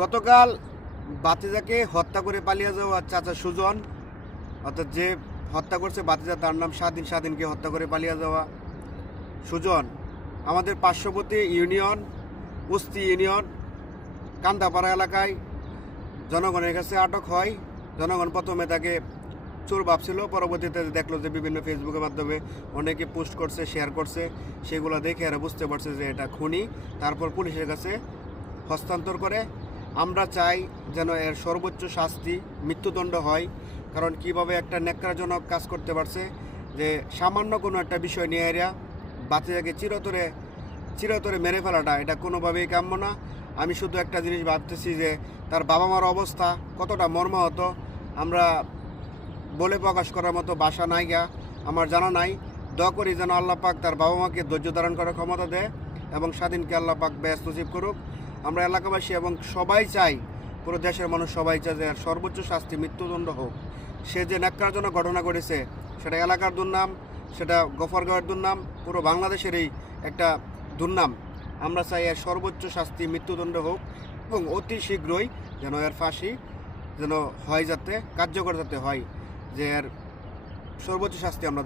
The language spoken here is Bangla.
গতকাল বাতিজাকে হত্যা করে পালিয়ে যাওয়া চাচা সুজন, অর্থাৎ যে হত্যা করছে বাতিজা তার নাম স্বাধীন, স্বাধীনকে হত্যা করে পালিয়ে যাওয়া সুজন আমাদের পার্শ্ববর্তী ইউনিয়ন উস্তি ইউনিয়ন কান্দাপাড়া এলাকায় জনগণের কাছে আটক হয়। জনগণ প্রথমে তাকে চোর ভাবছিল, পরবর্তীতে দেখলো যে বিভিন্ন ফেসবুকের মাধ্যমে অনেকে পোস্ট করছে, শেয়ার করছে, সেগুলো দেখে এরা বুঝতে পারছে যে এটা খুনি। তারপর পুলিশের কাছে হস্তান্তর করে। আমরা চাই যেন এর সর্বোচ্চ শাস্তি মৃত্যুদণ্ড হয়, কারণ কিভাবে একটা ন্যাক্কারজনক কাজ করতে পারছে যে সামান্য কোনো একটা বিষয় নিয়ে এরা বাচ্চাকে চিরতরে মেরে ফেলাটা এটা কোনোভাবেই কাম্য না। আমি শুধু একটা জিনিস ভাবতেছি যে তার বাবা মার অবস্থা কতটা মর্মাহত আমরা বলে প্রকাশ করার মতো ভাষা নাই গা, আমার জানা নাই। দোয়া করি যেন আল্লাহ পাক তার বাবা মাকে ধৈর্য ধারণ করার ক্ষমতা দেয় এবং স্বাধীনকে আল্লাহ পাক ব্যস্ত নসিব করুক। আমরা এলাকাবাসী এবং সবাই চাই, পুরো দেশের মানুষ সবাই চায় যে সর্বোচ্চ শাস্তি মৃত্যুদণ্ড হোক। সে যে ন্যাক্কারজনক ঘটনা ঘটেছে সেটা এলাকার দুর্নাম, সেটা গফরগাঁওয়ের দুর্নাম, পুরো বাংলাদেশেরই একটা দুর্নাম। আমরা চাই এর সর্বোচ্চ শাস্তি মৃত্যুদণ্ড হোক এবং অতি শীঘ্রই যেন এর ফাঁসি যেন হয়, যাতে কার্যকর যাতে হয়, যে এর সর্বোচ্চ শাস্তি আমরা